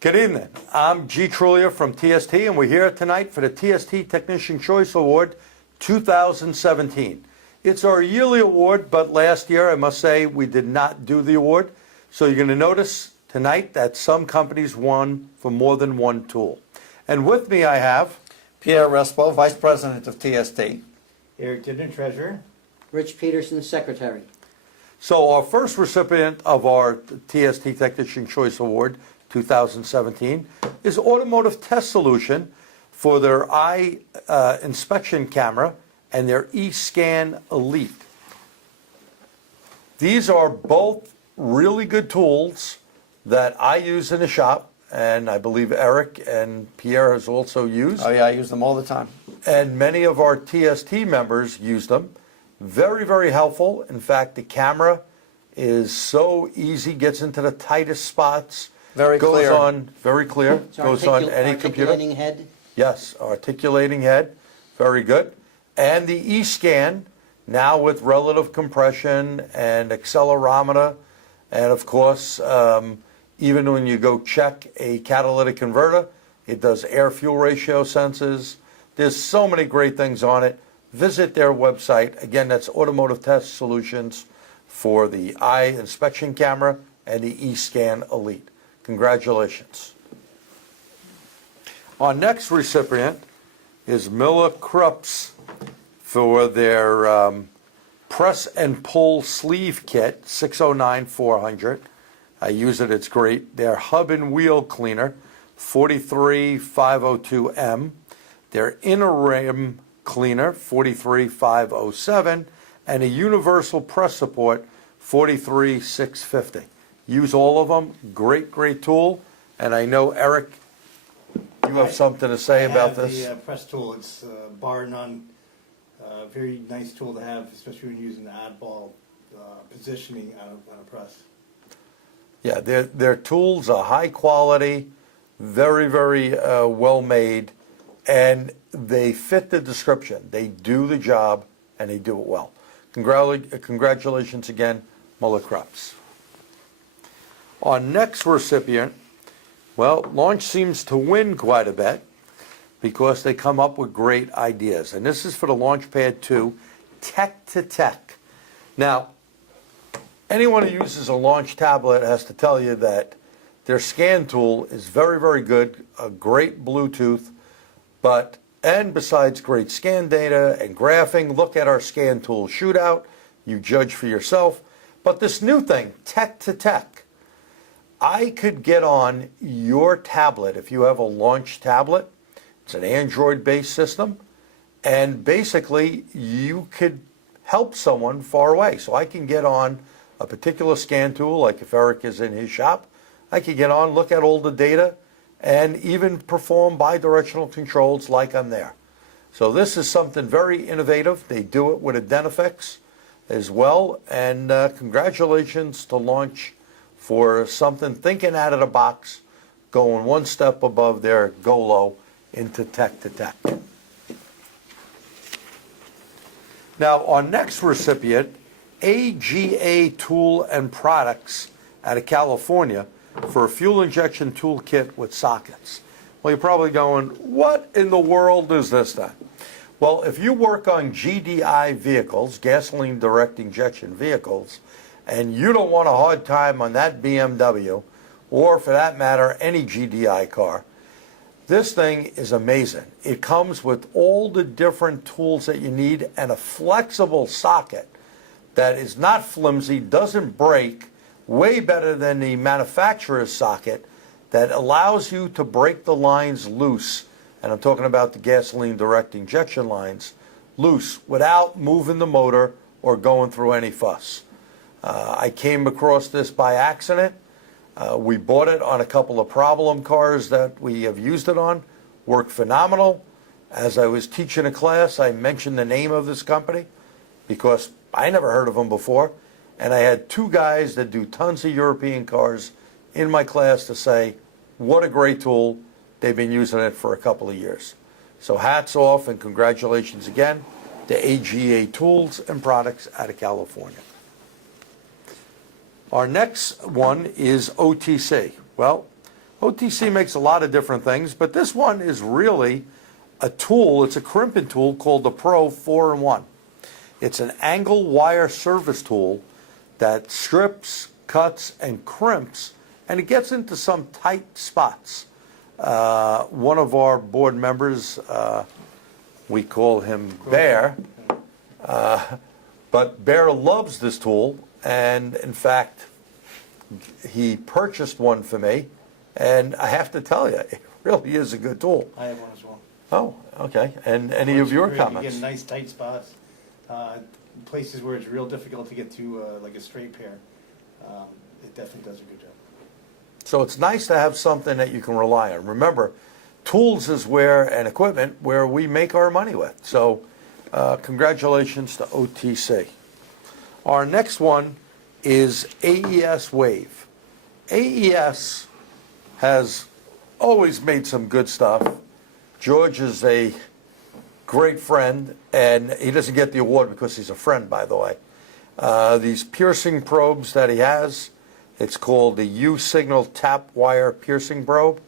Good evening. I'm G. Trulia from TST, and we're here tonight for the TST Technician Choice Award 2017. It's our yearly award, but last year, I must say, we did not do the award. So you're going to notice tonight that some companies won for more than one tool. And with me I have Pierre Respo, Vice President of TST. Eric Didner, Treasurer. Rich Peterson, Secretary. So our first recipient of our TST Technician Choice Award 2017 is Automotive Test Solution for their eye inspection camera and their EScan Elite. These are both really good tools that I use in the shop, and I believe Eric and Pierre has also used. Oh yeah, I use them all the time. And many of our TST members use them. Very, very helpful. In fact, the camera is so easy, gets into the tightest spots. Very clear. Goes on, very clear. Goes on any computer. Articulating head. Yes, articulating head. Very good. And the eScan, now with relative compression and accelerometer. And of course, even when you go check a catalytic converter, it does air-fuel ratio senses. There's so many great things on it. Visit their website. Again, that's Automotive Test Solutions for the eye inspection camera and the eScan Elite. Congratulations. Our next recipient is Milla Krupps for their press and pull sleeve kit, 609-400. I use it, it's great. Their hub and wheel cleaner, 43502M. Their inner rim cleaner, 43507. And a universal press support, 43650. Use all of them. Great, great tool. And I know, Eric, you have something to say about this. The press tool, it's bar none. Very nice tool to have, especially when you're using the oddball positioning on a press. Yeah, their tools are high quality, very, very well made, and they fit the description. They do the job, and they do it well. Congratulations again, Milla Krupps. Our next recipient, well, Launch seems to win quite a bit because they come up with great ideas. And this is for the Launchpad 2, Tech to Tech. Now, anyone who uses a Launch tablet has to tell you that their scan tool is very, very good, a great Bluetooth, and besides great scan data and graphing, look at our scan tool shootout. You judge for yourself. But this new thing, Tech to Tech, I could get on your tablet if you have a Launch tablet. It's an Android-based system. And basically, you could help someone far away. So I can get on a particular scan tool, like if Eric is in his shop, I could get on, look at all the data, and even perform bi-directional controls like I'm there. So this is something very innovative. They do it with Identifix as well. And congratulations to Launch for something thinking out of the box, going one step above their go-low into Tech to Tech. Now, our next recipient, AGA Tool Products out of California, for a fuel injection toolkit with sockets. Well, you're probably going, what in the world is this then? Well, if you work on GDI vehicles, gasoline direct injection vehicles, and you don't want a hard time on that BMW, or for that matter, any GDI car, this thing is amazing. It comes with all the different tools that you need and a flexible socket that is not flimsy, doesn't break, way better than the manufacturer's socket that allows you to break the lines loose, and I'm talking about the gasoline direct injection lines, loose without moving the motor or going through any fuss. I came across this by accident. We bought it on a couple of problem cars that we have used it on. Worked phenomenal. As I was teaching a class, I mentioned the name of this company because I never heard of them before. And I had two guys that do tons of European cars in my class to say, what a great tool. They've been using it for a couple of years. So hats off and congratulations again to AGA Tools and Products out of California. Our next one is OTC. Well, OTC makes a lot of different things, but this one is really a tool. It's a crimping tool called the Pro 4-in-1. It's an angle wire service tool that strips, cuts, and crimps, and it gets into some tight spots. One of our board members, we call him Bear, but Bear loves this tool, and in fact, he purchased one for me, and I have to tell you, it really is a good tool. I have one as well. Oh, okay. And any of your You comments? get nice tight spots, places where it's real difficult to get to, like a straight pair. It definitely does a good job. So it's nice to have something that you can rely on. Remember, tools is where, and equipment, where we make our money with. So congratulations to OTC. Our next one is AES Wave. AES has always made some good stuff. George is a great friend, and he doesn't get the award because he's a friend, by the way. These piercing probes that he has, it's called the uSignalTap wire piercing probe.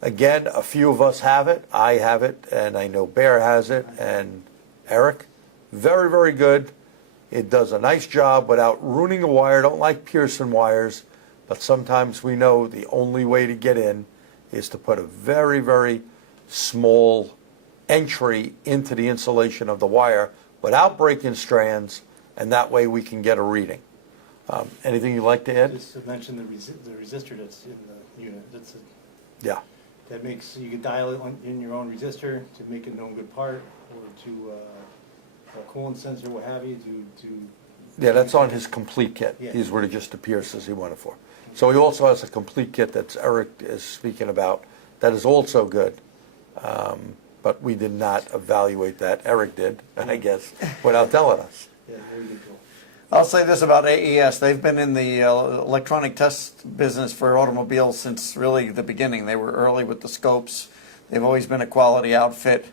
Again, a few of us have it. I have it, and I know Bear has it, and Eric. Very, very good. It does a nice job without ruining a wire. Don't like piercing wires, but sometimes we know the only way to get in is to put a very, very small entry into the insulation of the wire without breaking strands, and that way we can get a reading. Anything you'd like to add? Just to mention the resistor that's in the unit. Yeah. That makes, you can dial it in your own resistor to make a known good part, or to a coolant sensor, what have you, to Yeah, that's on his complete kit. Yeah. These were just the piercers he wanted for. So he also has a complete kit that Eric is speaking about that is also good. But we did not evaluate that. Eric did, I guess, without telling us. Yeah, very good tool. I'll say this about AES. They've been in the electronic test business for automobiles since really the beginning. They were early with the scopes. They've always been a quality outfit.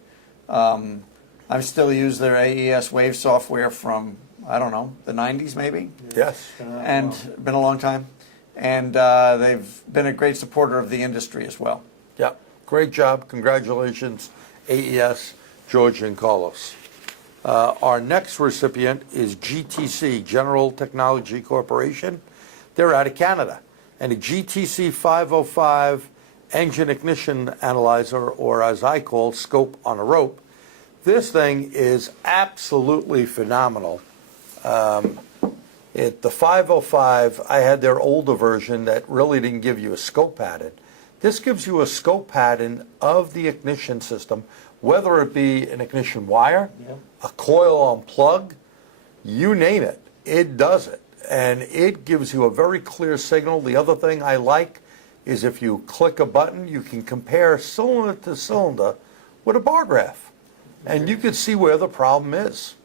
I still use their AES Wave software from, I don't know, the 90s maybe? Yes. And been a long time. And they've been a great supporter of the industry as well. Yeah, great job. Congratulations, AES, George and Carlos. Our next recipient is GTC, General Technology Corporation. They're out of Canada. And a GTC 505 engine ignition analyzer, or as I call, scope on a rope. This thing is absolutely phenomenal. The 505, I had their older version that really didn't give you a scope pattern. This gives you a scope pattern of the ignition system, whether it be an ignition wire, Yep. a coil on plug, you name it, it does it. And it gives you a very clear signal. The other thing I like is if you click a button, you can compare cylinder to cylinder with a bar graph. And you can see where the problem is.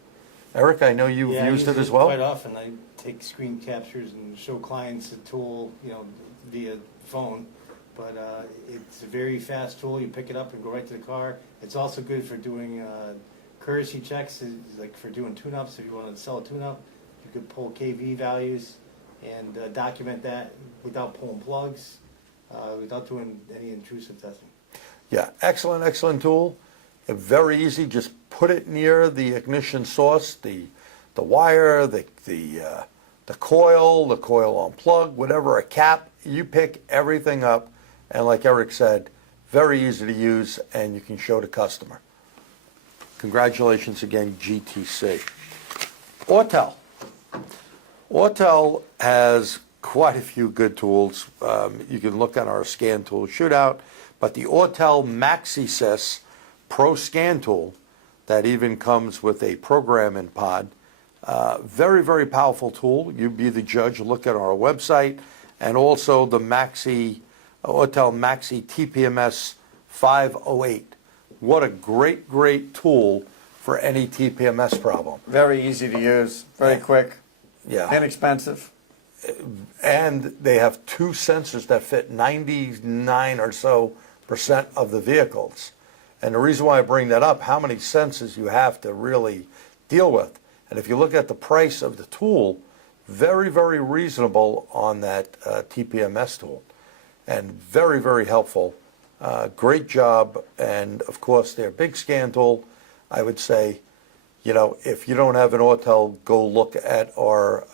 Eric, I know you've Yeah, I used use it as well. Quite often, I take screen captures and show clients the tool, via phone. But it's a very fast tool. You pick it up and go right to the car. It's also good for doing courtesy checks, like for doing tune-ups. If you want to sell a tune-up, you could pull KV values and document that without pulling plugs, without doing any intrusive testing. Yeah, excellent, excellent tool. Very easy. Just put it near the ignition source, the wire, the coil on plug, whatever, a cap. You pick everything up, and like Eric said, very easy to use, and you can show the customer. Congratulations again, GTC. Autel. Autel has quite a few good tools. You can look at our scan tool shootout, but the Autel Maxisys Pro Scan tool that even comes with a programming pod. Very, very powerful tool. You be the judge. Look at our website, and also the Maxi, Autel Maxi TPMS 508. What a great, great tool for any TPMS problem. Very easy to use, very quick, Yeah. inexpensive. And they have two sensors that fit 99 or so % of the vehicles. And the reason why I bring that up, how many sensors you have to really deal with. And if you look at the price of the tool, very, very reasonable on that TPMS tool. and very, very helpful. Great job. And of course, their big scan tool, I would say, you know, if you don't have an Autel, go look at our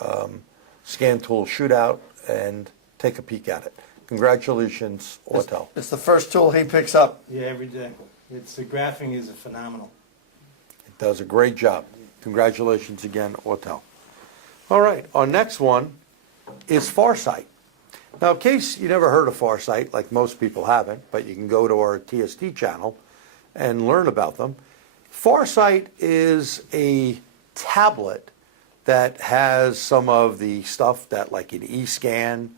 scan tool shootout and take a peek at it. Congratulations, Autel. It's the first tool he picks up. Yeah, every day. The graphing is phenomenal. It does a great job. Congratulations again, Autel. All right, our next one is Farsight. Now, in case you never heard of Farsight, like most people haven't, but you can go to our TST channel and learn about them. Farsight is a tablet that has some of the stuff that, like an EScan,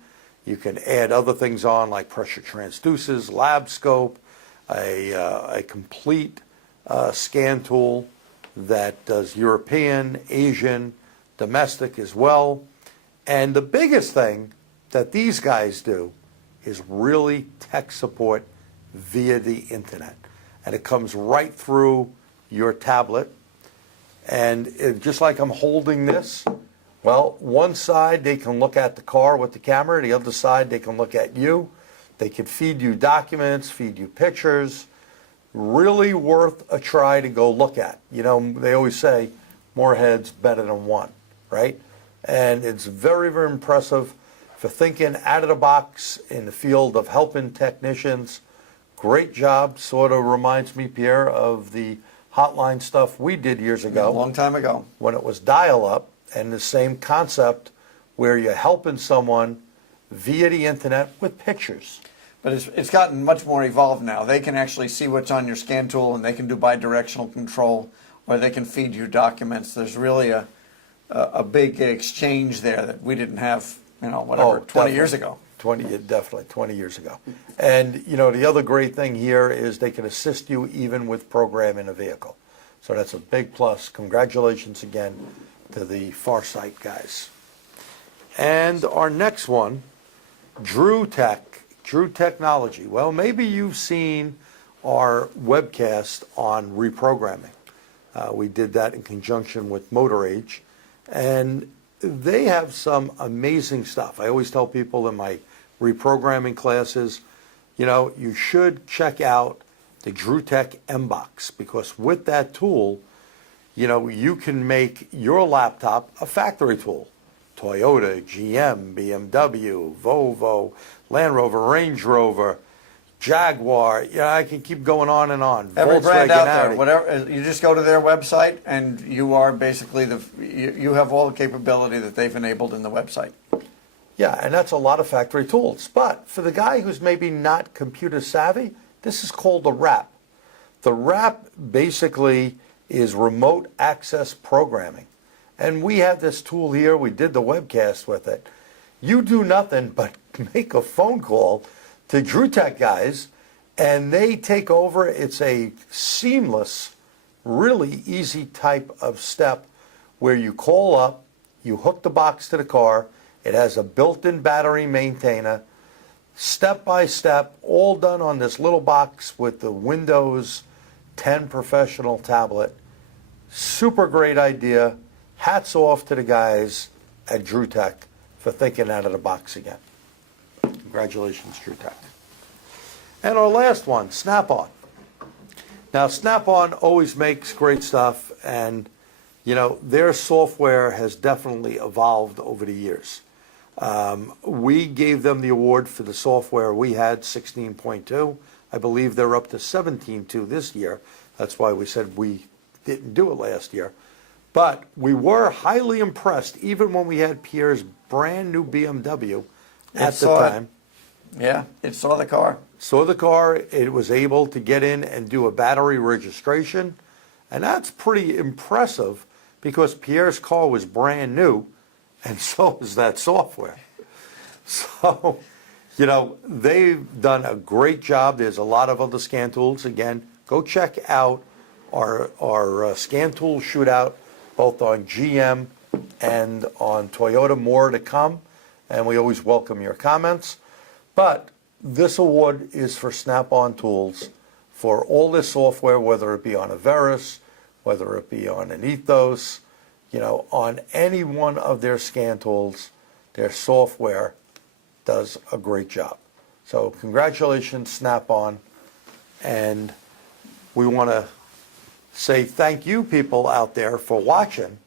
you can add other things on, like pressure transducers, lab scope, a complete scan tool that does European, Asian, domestic as well. And the biggest thing that these guys do is really tech support via the internet. And it comes right through your tablet. And just like I'm holding this, well, one side they can look at the car with the camera, the other side they can look at you. They can feed you documents, feed you pictures. Really worth a try to go look at. You know, they always say more heads better than one, right? And it's very, very impressive for thinking out of the box in the field of helping technicians. Great job. Sort of reminds me, Pierre, of the hotline stuff we did years ago. A long time ago. When it was dial-up, and the same concept where you're helping someone via the internet with pictures. But it's gotten much more evolved now. They can actually see what's on your scan tool, and they can do bidirectional control, or they can feed you documents. There's really a big exchange there that we didn't have, you know, whatever, 20 years ago. 20 years ago. And, you know, the other great thing here is they can assist you even with programming a vehicle. So that's a big plus. Congratulations again to the Farsight guys. And our next one, Drew Technology. Well, maybe you've seen our webcast on reprogramming. We did that in conjunction with Motor Age. And they have some amazing stuff. I always tell people in my reprogramming classes, you know, you should check out the DrewTech MBox, because with that tool, you know, you can make your laptop a factory tool. Toyota, GM, BMW, Volvo, Land Rover, Range Rover, Jaguar. You know, I can keep going on and on. Every brand Volkswagen, out there, Audi. whatever, you just go to their website, and you are basically you have all the capability that they've enabled in the website. Yeah, and that's a lot of factory tools. But for the guy who's maybe not computer savvy, this is called a RAP. The RAP basically is remote access programming. And we have this tool here. We did the webcast with it. You do nothing but make a phone call to DrewTech guys, and they take over. It's a seamless, really easy type of step where you call up, you hook the box to the car. It has a built-in battery maintainer, step by step, all done on this little box with the Windows 10 professional tablet. Super great idea. Hats off to the guys at DrewTech for thinking out of the box again. Congratulations, DrewTech. And our last one, SnapOn. Now, SnapOn always makes great stuff, and, you know, their software has definitely evolved over the years. We gave them the award for the software we had, 16.2. I believe they're up to 17.2 this year. That's why we said we didn't do it last year. But we were highly impressed, even when we had Pierre's brand new BMW at the time. Yeah, it saw the car. Saw the car, it was able to get in and do a battery registration. And that's pretty impressive, because Pierre's car was brand new, and so is that software. So, you know, they've done a great job. There's a lot of other scan tools. Again, go check out our scan tool shootout, both on GM and on Toyota. More to come, and we always welcome your comments. But this award is for SnapOn tools for all this software, whether it be on a Verus, whether it be on an Ethos, you know, on any one of their scan tools. Their software does a great job. So congratulations, SnapOn. And we want to say thank you, people out there, for watching.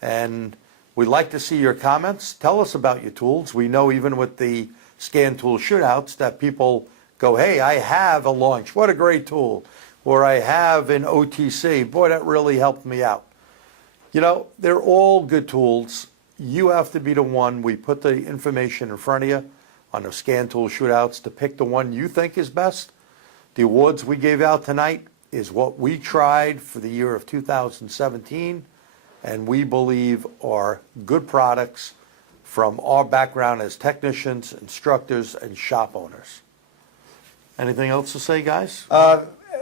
And we'd like to see your comments. Tell us about your tools. We know even with the scan tool shootouts that people go, hey, I have a launch. What a great tool. Or I have an OTC. Boy, that really helped me out. You know, they're all good tools. You have to be the one. We put the information in front of you on the scan tool shootouts to pick the one you think is best. The awards we gave out tonight is what we tried for the year of 2017, and we believe are good products from our background as technicians, instructors, and shop owners. Anything else to say, guys?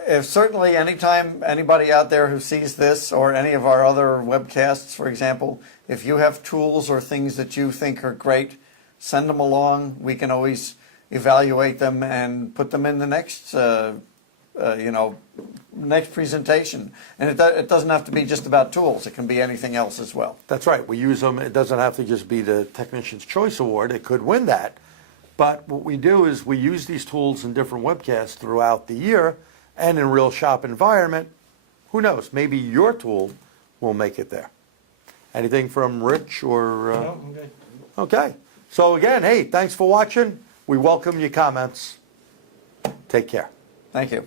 If certainly anytime anybody out there who sees this or any of our other webcasts, for example, if you have tools or things that you think are great, send them along. We can always evaluate them and put them in the next, next presentation. And it doesn't have to be just about tools. It can be anything else as well. That's right. We use them. It doesn't have to just be the Technician's Choice Award. It could win that. But what we do is we use these tools in different webcasts throughout the year and in real shop environment. Who knows? Maybe your tool will make it there. Anything from Rich or? No, I'm good. Okay. So again, hey, thanks for watching. We welcome your comments. Take care. Thank you.